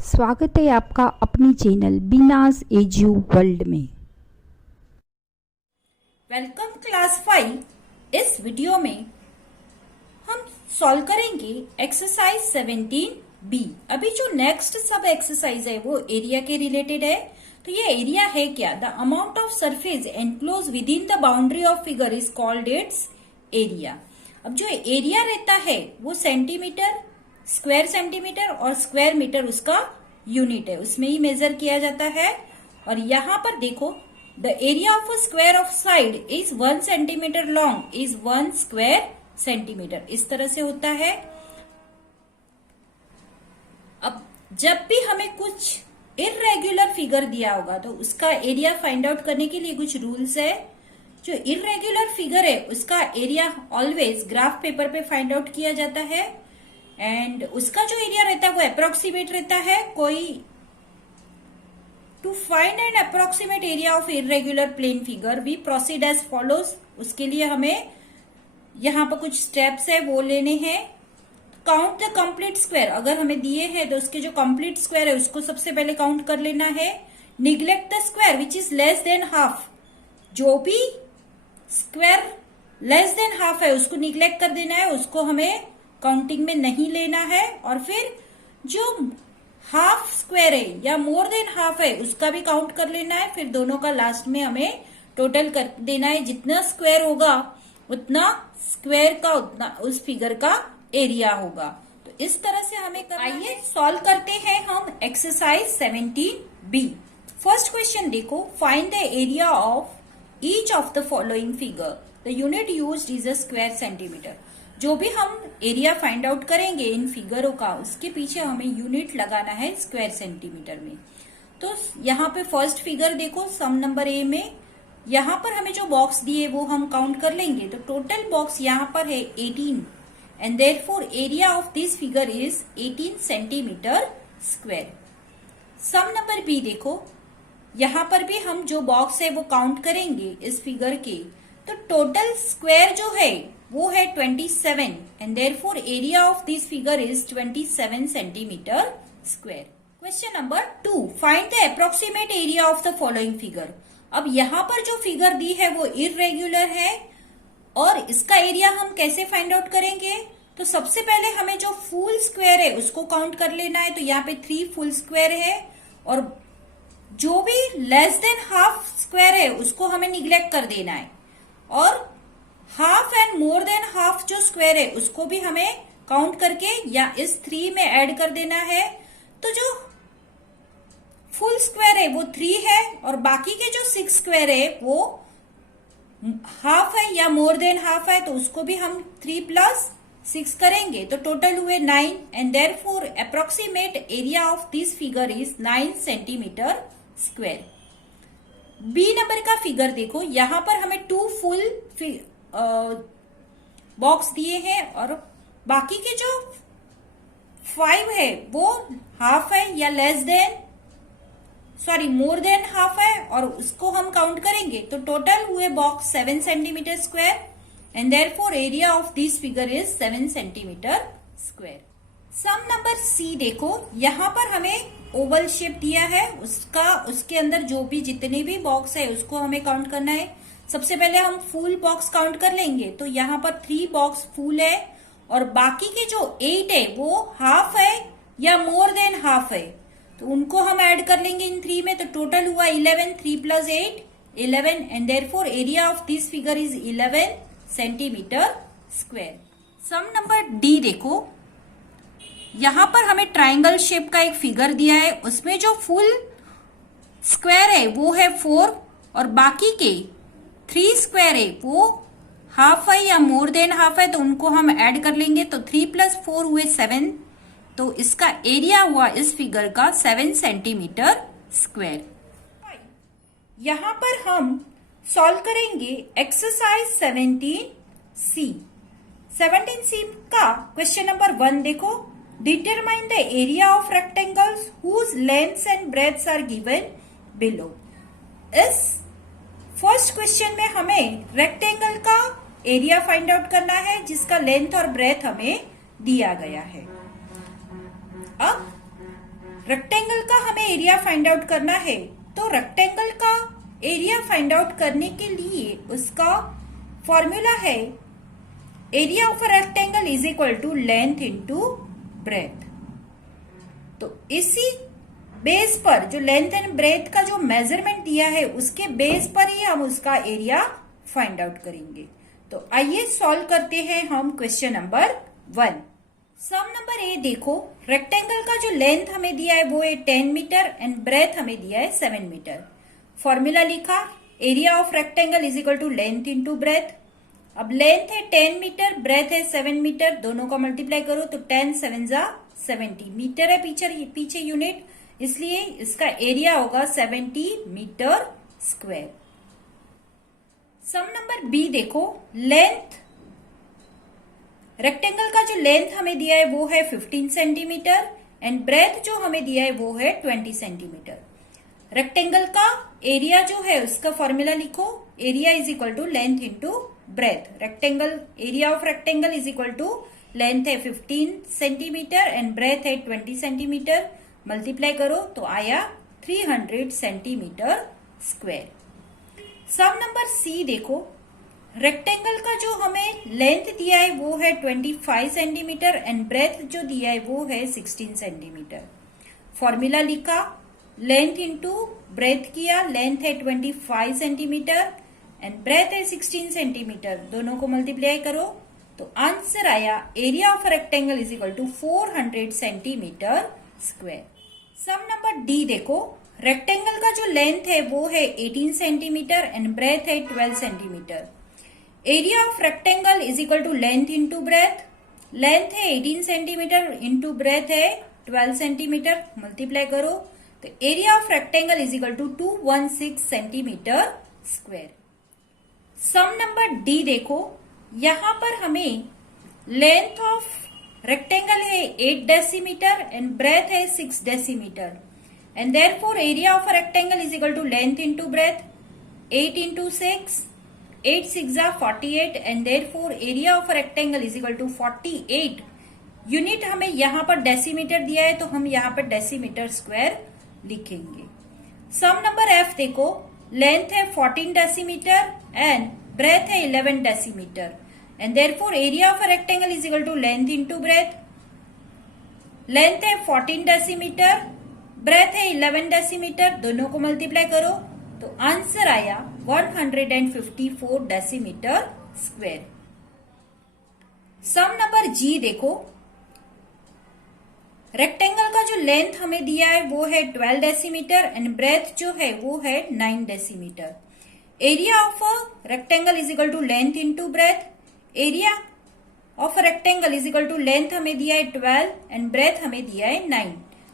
स्वागत है आपका अपनी चैनल बीनाज एजू वर्ल्ड में। Welcome class 5। इस वीडियो में हम सॉल्व करेंगे एक्सरसाइज 17B। अभी जो नेक्स्ट सब एक्सरसाइज है वो एरिया के रिलेटेड है। तो ये एरिया है क्या? The amount of surface enclose with in the boundary of figure is called its area. अब जो एरिया रहता है वो सेंटीमीटर, स्क्वायर सेंटीमीटर और स्क्वायर मीटर उसका यूनिट है, उसमें ही मेजर किया जाता है। और यहां पर देखो, the area of a square of side is 1 centimetre long is 1 square centimetre, इस तरह से होता है। अब जब भी हमें कुछ इर्रेगुलर फिगर दिया होगा तो उसका एरिया फाइंड आउट करने के लिए कुछ रूल्स है। जो इर्रेगुलर फिगर है उसका एरिया ऑलवेज ग्राफ पेपर पे फाइंड आउट किया जाता है एंड उसका जो एरिया रहता है वो अप्रोक्सीमेट रहता है। To find and approximate area of irregular plane figure we proceed as follows. उसके लिए हमें यहाँ पर कुछ स्टेप्स है वो लेने हैं। काउंट द कंप्लीट स्क्वायर, अगर हमें दिए हैं तो उसके जो कंप्लीट स्क्वायर है उसको सबसे पहले काउंट कर लेना है। Neglect the square which is less than half, जो भी स्क्वायर लेस देन हाफ है उसको निग्लेक्ट कर देना है, उसको हमें काउंटिंग में नहीं लेना है। और फिर जो हाफ स्क्वायर है या मोर देन हाफ है उसका भी काउंट कर लेना है। फिर दोनों का लास्ट में हमें टोटल कर देना है, जितना स्क्वायर होगा उतना स्क्वायर का उतना उस फिगर का एरिया होगा। तो इस तरह से हमें आइए सॉल्व करते हैं हम एक्सरसाइज 17B। फर्स्ट क्वेश्चन देखो, find the area of each of the following figure, the unit used is a square centimetre. जो भी हम एरिया फाइंड आउट करेंगे इन फिगरों का उसके पीछे हमें यूनिट लगाना है स्क्वायर सेंटीमीटर में। तो यहाँ पे फर्स्ट फिगर देखो, सम नंबर ए में यहाँ पर हमें जो बॉक्स दिए वो हम काउंट कर लेंगे। तो टोटल बॉक्स यहाँ पर है 18 and therefore area of this figure is 18 centimetre square. Sum number B देखो, यहाँ पर भी हम जो बॉक्स है वो काउंट करेंगे इस फिगर के। तो टोटल स्क्वायर जो है वो है 27 and therefore area of this figure is 27 centimetre square. Question number 2, find the approximate area of the following figure. अब यहाँ पर जो फिगर दी है वो इर्रेगुलर है और इसका एरिया हम कैसे फाइंड आउट करेंगे? तो सबसे पहले हमें जो फुल स्क्वायर है उसको काउंट कर लेना है। तो यहाँ पे 3 फुल स्क्वायर है और जो भी लेस देन हाफ स्क्वायर है उसको हमें निग्लेक्ट कर देना है। और half and more than half जो स्क्वायर है उसको भी हमें काउंट करके या इस 3 में ऐड कर देना है। तो जो फुल स्क्वायर है वो 3 है और बाकी के जो 6 स्क्वायर है वो हाफ है या मोर देन हाफ है, तो उसको भी हम 3 + 6 करेंगे तो टोटल हुए 9 and therefore approximate area of this figure is 9 centimetre square. B number का फिगर देखो, यहाँ पर हमें 2 फुल बॉक्स दिए हैं और बाकी के जो 5 है वो हाफ है या मोर देन हाफ है और उसको हम काउंट करेंगे तो टोटल हुए box 7 centimetre square and therefore area of this figure is 7 centimetre square. Sum number C देखो, यहाँ पर हमें ओवल शेप दिया है, उसके अंदर जो भी जितने भी बॉक्स है उसको हमें काउंट करना है। सबसे पहले हम फुल बॉक्स काउंट कर लेंगे। तो यहाँ पर 3 बॉक्स फुल है और बाकी के जो 8 है वो हाफ है या मोर देन हाफ है, तो उनको हम ऐड कर लेंगे इन 3 में। तो टोटल हुआ 11, 3 + 8 11 and therefore area of this figure is 11 centimetre square. Sum number D देखो, यहाँ पर हमें ट्राइंगल शेप का एक फिगर दिया है, उसमें जो फुल स्क्वायर है वो है 4 और बाकी के 3 स्क्वायर है वो हाफ है या मोर देन हाफ है, तो उनको हम ऐड कर लेंगे। तो 3 + 4 हुए 7, तो इसका एरिया हुआ इस फिगर का 7 सेंटीमीटर स्क्वायर। यहां पर हम सॉल्व करेंगे एक्सरसाइज 17C। 17C का क्वेश्चन नंबर 1 देखो, determine the area of rectangles whose lengths and breadths are given below. इस फर्स्ट क्वेश्चन में हमें रेक्टेंगल का एरिया फाइंड आउट करना है जिसका लेंथ और ब्रेथ हमें दिया गया है। अब रेक्टेंगल का हमें एरिया फाइंड आउट करना है, तो रेक्टेंगल का एरिया फाइंड आउट करने के लिए उसका फॉर्मूला है area of a rectangle is equal to length into breadth. तो इसी बेस पर जो लेंथ एंड ब्रेथ का जो मेजरमेंट दिया है उसके बेस पर ही हम उसका एरिया फाइंड आउट करेंगे। तो आइए सॉल्व करते हैं हम question number 1। Sum number A देखो, रेक्टेंगल का जो लेंथ हमें दिया है वो है 10 मीटर एंड ब्रेथ हमें दिया है 7 मीटर। फॉर्मूला लिखा area of rectangle is equal to length into breadth. अब लेंथ है 10 मीटर, ब्रेथ है 7 मीटर, दोनों को मल्टीप्लाई करो तो 10 7 जा 70 मीटर है पीछे यूनिट, इसलिए इसका एरिया होगा 70 metre square. Sum number B देखो, लेंथ रेक्टेंगल का जो लेंथ हमें दिया है वो है 15 सेंटीमीटर एंड ब्रेथ जो हमें दिया है वो है 20 सेंटीमीटर। रेक्टेंगल का एरिया जो है उसका फॉर्मूला लिखो, area is equal to length into breadth. Rectangle area of rectangle is equal to length है 15 सेंटीमीटर एंड ब्रेथ है 20 सेंटीमीटर, मल्टीप्लाई करो तो आया 300 centimetre square. Sum number C देखो, रेक्टेंगल का जो हमें लेंथ दिया है वो है 25 सेंटीमीटर एंड ब्रेथ जो दिया है वो है 16 सेंटीमीटर। फॉर्मूला लिखा लेंथ इंटू ब्रेथ किया, लेंथ है 25 सेंटीमीटर एंड ब्रेथ है 16 सेंटीमीटर, दोनों को मल्टीप्लाई करो तो आंसर आया area of rectangle is equal to 400 centimetre square. Sum number D देखो, रेक्टेंगल का जो लेंथ है वो है 18 सेंटीमीटर एंड ब्रेथ है 12 centimetre. Area of rectangle is equal to length into breadth. Length है 18 सेंटीमीटर इंटू ब्रेथ है 12 सेंटीमीटर, मल्टीप्लाई करो तो area of rectangle is equal to 216 centimetre square. Sum number D देखो, यहां पर हमें लेंथ ऑफ रेक्टेंगल है 8 डेसीमीटर एंड ब्रेथ है 6 decimetre and therefore area of rectangle is equal to length into breadth. 8 into 6, 8 6 जा 48 and therefore area of rectangle is equal to 48। Unit हमें यहां पर डेसीमीटर दिया है तो हम यहां पर डेसीमीटर स्क्वायर लिखेंगे। सम नंबर एफ देखो, लेंथ है 14 डेसीमीटर एंड ब्रेथ है 11 decimetre and therefore area of rectangle is equal to length into breadth. Length है 14 डेसीमीटर, ब्रेथ है 11 डेसीमीटर, दोनों को मल्टीप्लाई करो तो आंसर आया 154 डेसीमीटर स्क्वायर। सम नंबर जी देखो, रेक्टेंगल का जो लेंथ हमें दिया है वो है 12 डेसीमीटर एंड ब्रेथ जो है वो है 9 decimetre. Area of rectangle is equal to length into breadth. Area of rectangle is equal to length हमें दिया है 12 एंड ब्रेथ हमें दिया है 9,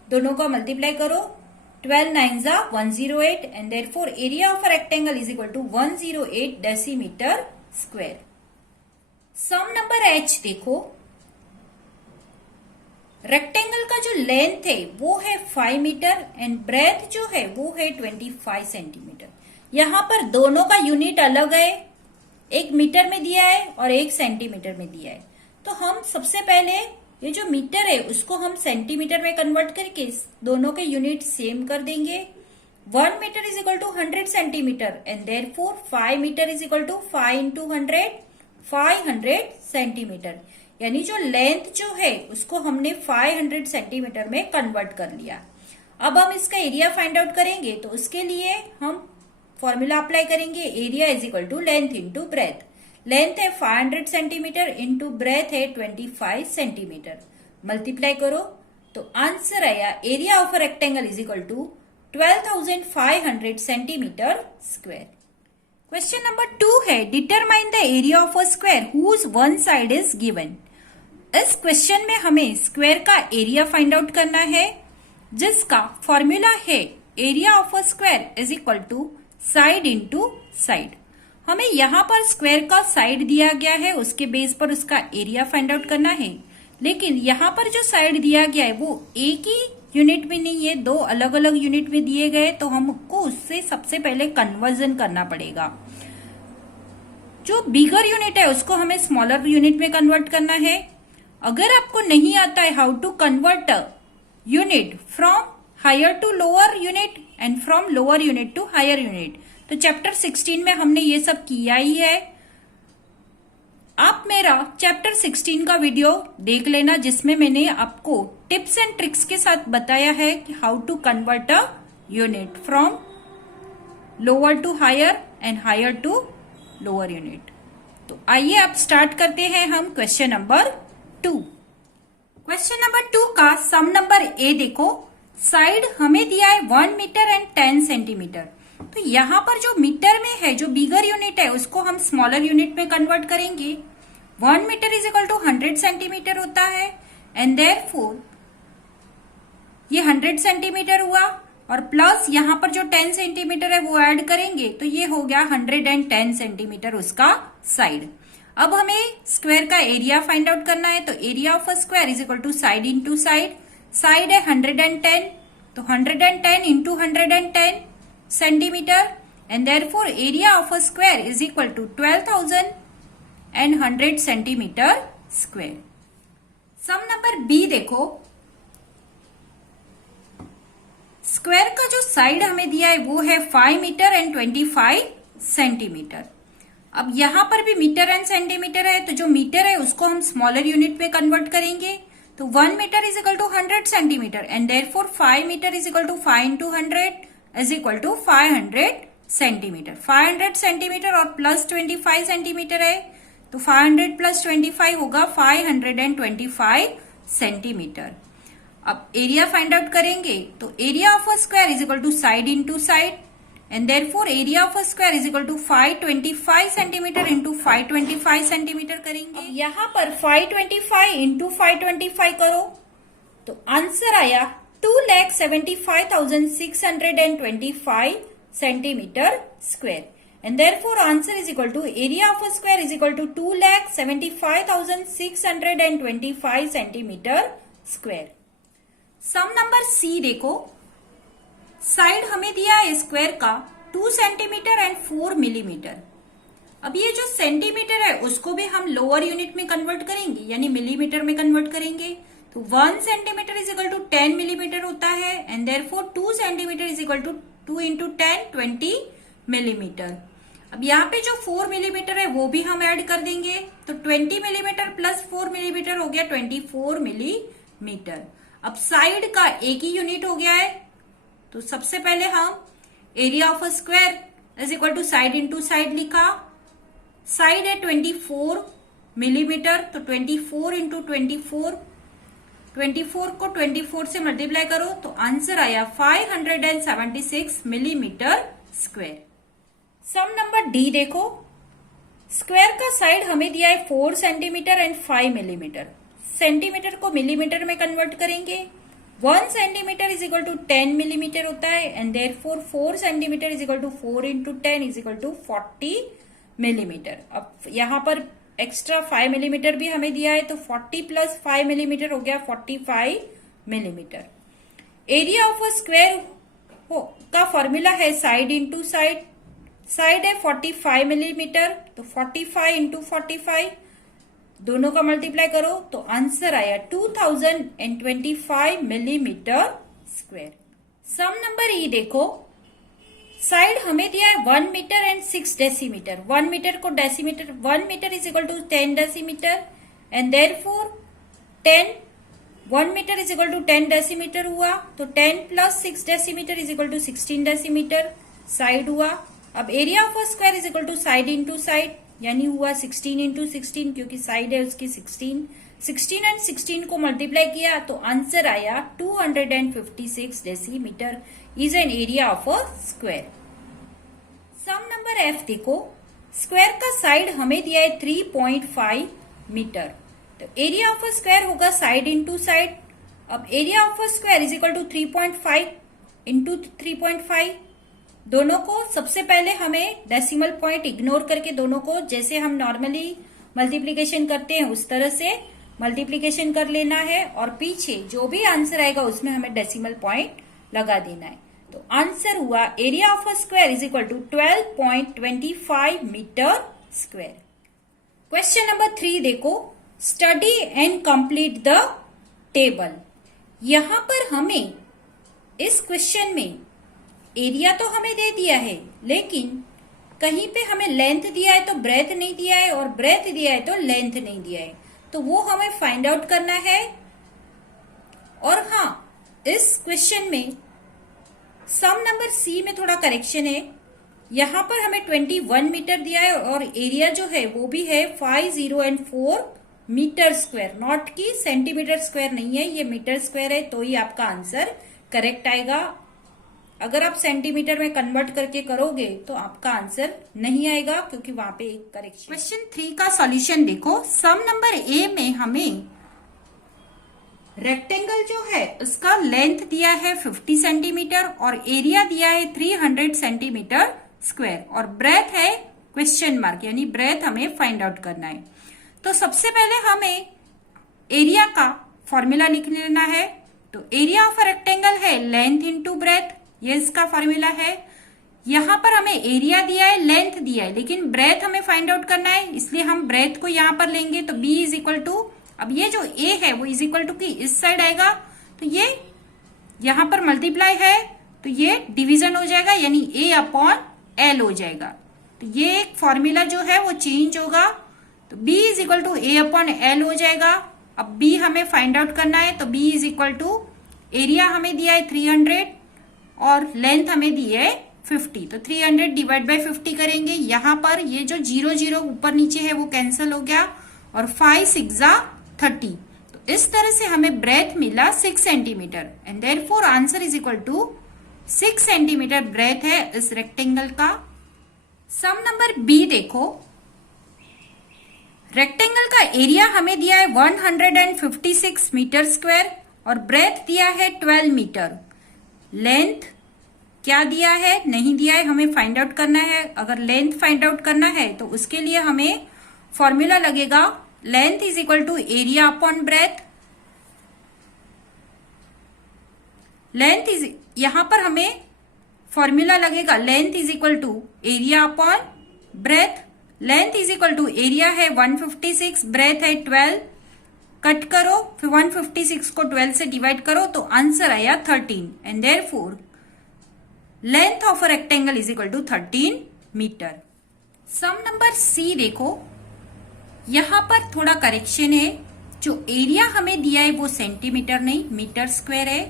दोनों को मल्टीप्लाई करो 12 9 जा 108 and therefore area of rectangle is equal to 108 decimetre square. Sum number H देखो, रेक्टेंगल का जो लेंथ है वो है 5 मीटर एंड ब्रेथ जो है वो है 25 सेंटीमीटर। यहां पर दोनों का यूनिट अलग है, एक मीटर में दिया है और एक सेंटीमीटर में दिया है। तो हम सबसे पहले ये जो मीटर है उसको हम सेंटीमीटर में कन्वर्ट करके दोनों के यूनिट सेम कर देंगे। 1 metre is equal to 100 centimetre and therefore 5 metre is equal to 5 into 100 500 centimetre, यानी जो लेंथ जो है उसको हमने 500 सेंटीमीटर में कन्वर्ट कर लिया। अब हम इसका एरिया फाइंड आउट करेंगे तो उसके लिए हम फॉर्मूला अप्लाई करेंगे, area is equal to length into breadth. Length है 500 सेंटीमीटर इंटू ब्रेथ है 25 सेंटीमीटर, मल्टीप्लाई करो तो आंसर आया area of a rectangle is equal to 12,500 centimetre square. Question number 2 है, determine the area of a square whose one side is given. इस question में हमें square का एरिया फाइंड आउट करना है जिसका फॉर्मूला है area of a square is equal to side into side. हमें यहाँ पर स्क्वायर का साइड दिया गया है, उसके बेस पर उसका एरिया फाइंड आउट करना है, लेकिन यहाँ पर जो साइड दिया गया है वो एक ही यूनिट में नहीं है, दो अलग अलग यूनिट में दिए गए, तो हमको उससे सबसे पहले कन्वर्जन करना पड़ेगा। जो बिगर यूनिट है उसको हमें स्मॉलर यूनिट में कन्वर्ट करना है। अगर आपको नहीं आता है how to convert unit from higher to lower unit and from lower unit to higher unit. तो चैप्टर 16 में हमने ये सब किया ही है। आप मेरा चैप्टर 16 का वीडियो देख लेना, जिसमें मैंने आपको टिप्स एंड ट्रिक्स के साथ बताया है कि how to convert a unit from lower to higher and higher to lower unit. तो आइए आप स्टार्ट करते हैं हम क्वेश्चन नंबर 2। क्वेश्चन नंबर 2 का सम नंबर ए देखो। साइड हमें दिया है 1 मीटर एंड 10 सेंटीमीटर। तो यहां पर जो मीटर में है, जो बिगर यूनिट है, उसको हम स्मॉलर यूनिट में कन्वर्ट करेंगे। 1 metre is equal to 100 centimetre होता है एंड देयरफॉर ये 100 सेंटीमीटर हुआ और प्लस यहां पर जो 10 सेंटीमीटर है वो ऐड करेंगे तो ये हो गया 110 सेंटीमीटर उसका साइड। अब हमें स्क्वायर का एरिया फाइंड आउट करना है। तो area of a square is equal to side into side. Side है 110, तो 110 into 110 centimetre and therefore area of a square is equal to 12,100 centimetre square. Sum number B देखो। Square का जो side हमें दिया है वो है 5 मीटर एंड 25 सेंटीमीटर। अब यहां पर भी मीटर एंड सेंटीमीटर है, तो जो मीटर है उसको हम स्मॉलर यूनिट में कन्वर्ट करेंगे। तो 1 metre is equal to 100 centimetre and therefore 5 metre is equal to 5 into 100 is equal to 500 centimetre. 500 centimetre और प्लस 25 सेंटीमीटर है, तो 500 प्लस 25 होगा 525 सेंटीमीटर। अब एरिया फाइंड आउट करेंगे। तो area of a square is equal to side into side and therefore area of a square is equal to 525 centimetre into 525 centimetre करेंगे। अब यहाँ पर 525 इंटू 525 करो तो आंसर आया 2,75,625 centimetre square and therefore answer is equal to area of a square is equal to 2,75,625 centimetre square. Sum number C देखो। Side हमें दिया है स्क्वायर का 2 सेंटीमीटर एंड 4 मिलीमीटर। अब ये जो सेंटीमीटर है उसको भी हम लोअर यूनिट में कन्वर्ट करेंगे, यानी मिलीमीटर में कन्वर्ट करेंगे। तो 1 centimetre is equal to 10 millimetre होता है and therefore 2 centimetre is equal to 2 into 10 20 millimetre. अब यहाँ पे जो 4 मिलीमीटर है वो भी हम ऐड कर देंगे, तो 20 मिलीमीटर प्लस 4 मिलीमीटर हो गया 24 मिलीमीटर। अब साइड का एक ही यूनिट हो गया है, तो सबसे पहले हम area of a square is equal to side into side लिखा। साइड है 24 मिलीमीटर, तो 24 इंटू 24 को 24 से मल्टीप्लाई करो तो आंसर आया 576 millimetre square. Sum number D देखो। स्क्वायर का साइड हमें दिया है 4 सेंटीमीटर एंड 5 मिलीमीटर। सेंटीमीटर को मिलीमीटर में कन्वर्ट करेंगे। 1 centimetre is equal to 10 millimetre होता है and therefore 4 centimetre is equal to 4 into 10 is equal to 40 millimetre. अब यहाँ पर एक्स्ट्रा 5 मिलीमीटर भी हमें दिया है, तो 40 प्लस 5 मिलीमीटर हो गया 45 millimetre. Area of a square का फॉर्मूला है साइड इंटू साइड। साइड है 45 मिलीमीटर, तो 45 इंटू 45 दोनों का मल्टीप्लाई करो तो आंसर आया 2025 millimetre square. Sum number E देखो। साइड हमें दिया है 1 मीटर एंड 6 डेसीमीटर। 1 मीटर को decimetre, 1 metre is equal to 10 decimetre and therefore 1 metre is equal to 10 decimetre हुआ, तो 10 plus 6 decimetre is equal to 16 decimetre side हुआ। अब area of a square is equal to side into side, यानी हुआ 16 into 16 क्योंकि side है उसकी 16 and 16 को मल्टीप्लाई किया तो आंसर आया 256 decimetre is an area of a square. Sum number F देखो। स्क्वायर का साइड हमें दिया है 3.5 मीटर, तो एरिया ऑफ अ स्क्वायर होगा साइड इंटू साइड। अब area of a square is equal to 3.5 into 3.5। दोनों को सबसे पहले हमें डेसिमल पॉइंट इग्नोर करके दोनों को जैसे हम नॉर्मली मल्टीप्लीकेशन करते हैं उस तरह से मल्टीप्लीकेशन कर लेना है और पीछे जो भी आंसर आएगा उसमें हमें डेसिमल पॉइंट लगा देना है। तो आंसर हुआ area of a square is equal to 12.25 metre square. Question number 3 देखो। Study and complete the table. यहां पर हमें इस क्वेश्चन में एरिया तो हमें दे दिया है, लेकिन कहीं पे हमें लेंथ दिया है तो ब्रेथ नहीं दिया है, और ब्रेथ दिया है तो लेंथ नहीं दिया है, तो वो हमें फाइंड आउट करना है। और हाँ, इस क्वेश्चन में सम नंबर सी में थोड़ा करेक्शन है। यहां पर हमें 21 मीटर दिया है और एरिया जो है वो भी है 5004 मीटर स्क्वायर, नॉट की सेंटीमीटर स्क्वायर नहीं है, ये मीटर स्क्वायर है, तो ही आपका आंसर करेक्ट आएगा। अगर आप सेंटीमीटर में कन्वर्ट करके करोगे तो आपका आंसर नहीं आएगा, क्योंकि वहां पे एक करेक्शन। क्वेश्चन 3 का सॉल्यूशन देखो। सम नंबर ए में हमें रेक्टेंगल जो है उसका लेंथ दिया है 50 सेंटीमीटर और एरिया दिया है 300 सेंटीमीटर स्क्वायर, और ब्रेथ है क्वेश्चन मार्क, यानी ब्रेथ हमें फाइंड आउट करना है। तो सबसे पहले हमें एरिया का फॉर्मूला लिख लेना है। तो एरिया ऑफ रेक्टेंगल है लेंथ इंटू ब्रेथ, ये इसका फॉर्मूला है। यहां पर हमें एरिया दिया है, लेंथ दिया है, लेकिन ब्रेथ हमें फाइंड आउट करना है, इसलिए हम ब्रेथ को यहां पर लेंगे। तो B इज इक्वल टू, अब ये जो A है वो इज इक्वल टू की इस साइड आएगा, तो ये यहां पर मल्टीप्लाई है तो ये डिवीजन हो जाएगा, यानी A अपॉन L हो जाएगा। तो ये एक फॉर्मूला जो है वो चेंज होगा, तो B is equal to A upon L हो जाएगा। अब B हमें फाइंड आउट करना है, तो B is equal to area हमें दिया है 300 और लेंथ हमें दी है 50, तो 300 डिवाइड बाय 50 करेंगे। यहां पर ये जो 0 0 ऊपर नीचे है वो कैंसिल हो गया, और 5 6 30, तो इस तरह से हमें ब्रेथ मिला 6 centimetre, and therefore answer is equal to 6 centimetre breadth है इस रेक्टेंगल का। सम नंबर बी देखो। रेक्टेंगल का एरिया हमें दिया है 156 मीटर स्क्वायर और ब्रेथ दिया है 12 मीटर। लेंथ क्या दिया है, नहीं दिया है, हमें फाइंड आउट करना है। अगर लेंथ फाइंड आउट करना है तो उसके लिए हमें फॉर्मूला लगेगा length is equal to area upon breadth. Length is, यहां पर हमें फॉर्मूला लगेगा length is equal to area upon breadth. Length is equal to area है 156, ब्रेथ है 12, कट करो, फिर 156 को 12 से डिवाइड करो तो आंसर आया 13, and therefore length of a rectangle is equal to 13 metre. Sum number C देखो, यहां पर थोड़ा करेक्शन है, जो एरिया हमें दिया है वो सेंटीमीटर नहीं मीटर स्क्वायर है,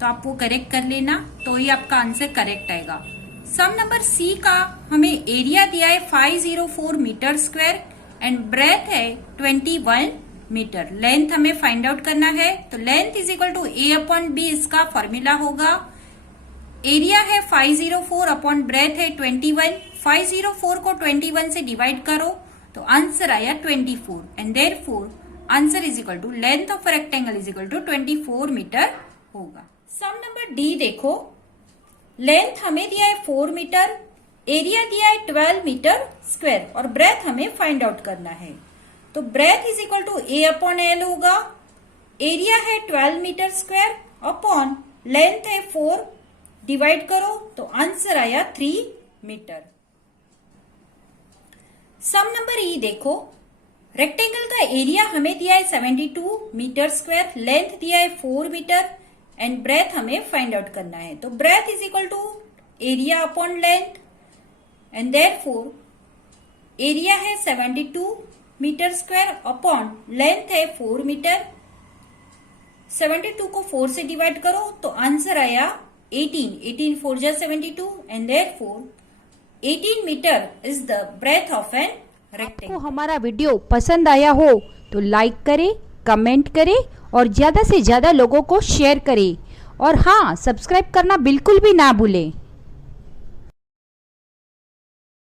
तो आप वो करेक्ट कर लेना, तो ही आपका आंसर करेक्ट आएगा। सम नंबर सी का हमें एरिया दिया है 504 मीटर स्क्वायर एंड ब्रेथ है 21 मीटर। लेंथ हमें फाइंड आउट करना है, तो length is equal to A upon B इसका फॉर्मूला होगा। एरिया है 504 अपॉन ब्रेथ है 21, 504 को 21 से डिवाइड करो तो आंसर आया 24, and therefore answer is equal to length of rectangle is equal to 24 metre होगा। सम नंबर डी देखो, लेंथ हमें दिया है 4 मीटर, एरिया दिया है 12 मीटर स्क्वायर और ब्रेथ हमें फाइंड आउट करना है। तो breadth is equal to A upon L होगा। एरिया है 12 मीटर स्क्वायर अपॉन लेंथ है 4, डिवाइड करो तो आंसर आया 3 मीटर। सम नंबर ई देखो, रेक्टेंगल का एरिया हमें दिया है 72 मीटर स्क्वायर, लेंथ दिया है 4 मीटर एंड ब्रेथ हमें फाइंड आउट करना है। तो breadth is equal to area upon length, and therefore area है 72 मीटर स्क्वायर अपॉन लेंथ है 4 मीटर। 72 को 4 से डिवाइड करो तो आंसर आया 18, 18 4 जा 72, and therefore 18 metre is the breadth of an rectangle. आपको हमारा वीडियो पसंद आया हो तो लाइक करें, कमेंट करें और ज़्यादा से ज़्यादा लोगों को शेयर करें, और हाँ, सब्सक्राइब करना बिल्कुल भी ना भूलें।